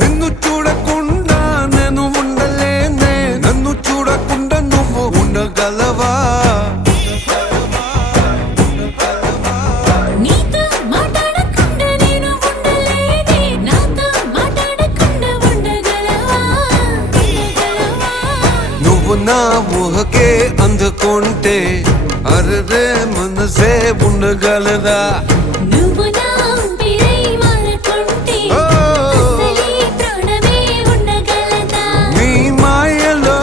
నిన్ను చూడకుండా నేను ఉండలేనే, నన్ను చూడకుండా నువ్వు ఉండగలవా? నీతో మాట్లాడకుండా నేను ఉండలేనే, నాతో మాట్లాడకుండా ఉండగలవా? నువ్వు నా ఊహకే అందుకుంటే అరే మనసే ఉండగలదా? నువ్వు నా ఊపిరై మారుకుంటే అసలే ప్రాణమే ఉండగలదా? నీ మాయలో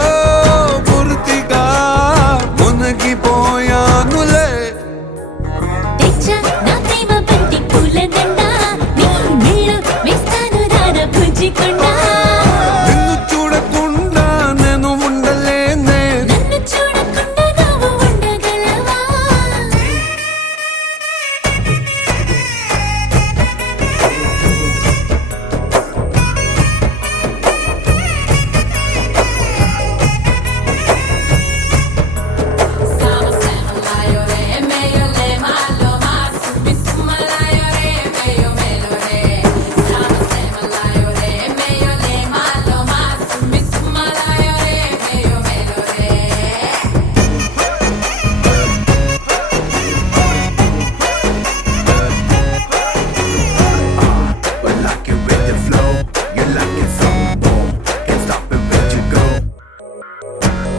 పూర్తిగా మునిగిపోయానులే. తెచ్చా నా ప్రేమ బంతి పూలదండ, నీ మెళ్ళో వేస్తాను రార పుంజికొండా. నిన్ను చూడకుండా నేను ఉండలేనే, నన్ను చూడకుండా నువ్వు ఉండగలవా?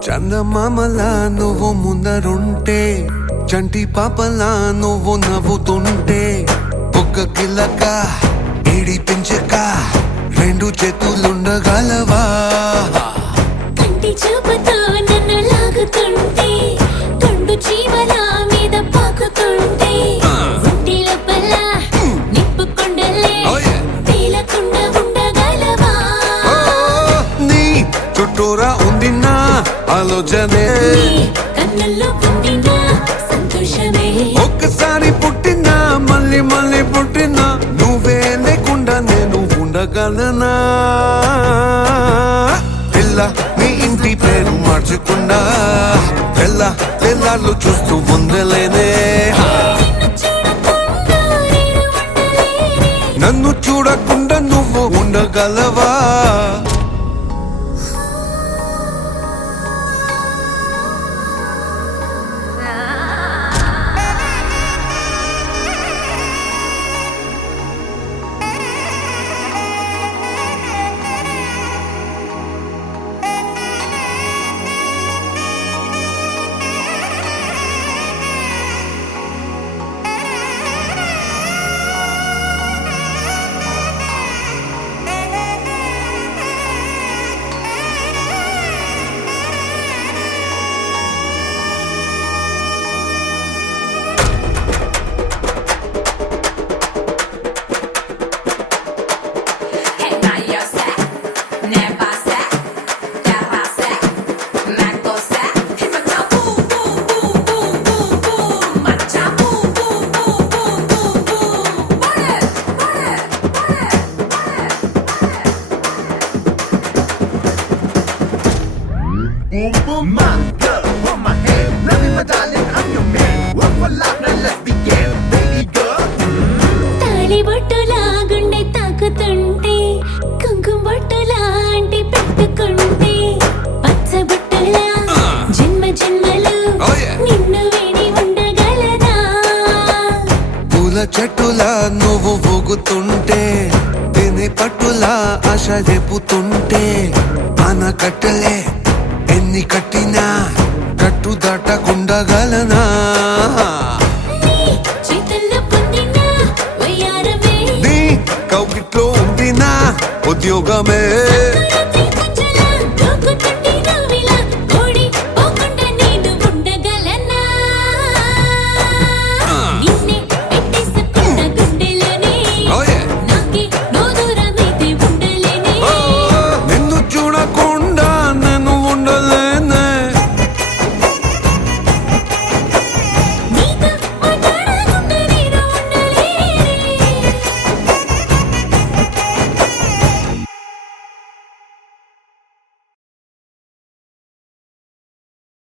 చందమామలా నువ్వు ముందరుంటే, చంటి పాపలా నువ్వు నవ్వుతుంటే, ఒక్క కిలక ఏడిపించక రెండు చేతులుండగలవా? కంటి చూపుతో నన్ను లాగుతుంటే, కొండు చీమల మీద పాకుతుంటే, ఒంటి లోపల నిప్పు కొండలే తేలకుండా ఉండగలవా? నీ చుట్టూరా ఉంది నా ఆలోచనే, నీ కన్నుల్లో పొందిన సంతోషమే. ఒక్కసారి పుట్టినా మళ్ళీ మళ్ళీ పుట్టినా నువ్వే లేకుండా నేను ఉండగలనా? పిల్ల నీ ఇంటి పేరు మార్చకుండా తెల్ల తెల్లాళ్ళు చూస్తూ ఉండలేనే. నిన్ను చూడకుండా నన్ను చూడకుండా నేను ఉండలేనే. నువ్వు ఉండగలవా? My girl, hold my hand. Love me, my darling, I'm your man. Work for life, now let's begin. Baby girl. తాళి బొట్టులా గుండె తాకుతుంటే, కుంకుమ బొట్టులా అంటి పెట్టుకుంటే, పచ్చ బొట్టులా జన్మ జన్మలు నిన్ను వేడి ఉండగలదా? పూల చెట్టులా నువ్వు ఊగుతుంటే, తిని పట్టులా ఆశ రేపుతుంటే, ఆనకట్టలే ఎన్ని కట్టినా కట్టు దాటకుండగలనా? నీ చేతుల్లో పొందిన వయ్యారమే, నీ కౌగిట్లో ఉంది నా ఉద్యోగమే.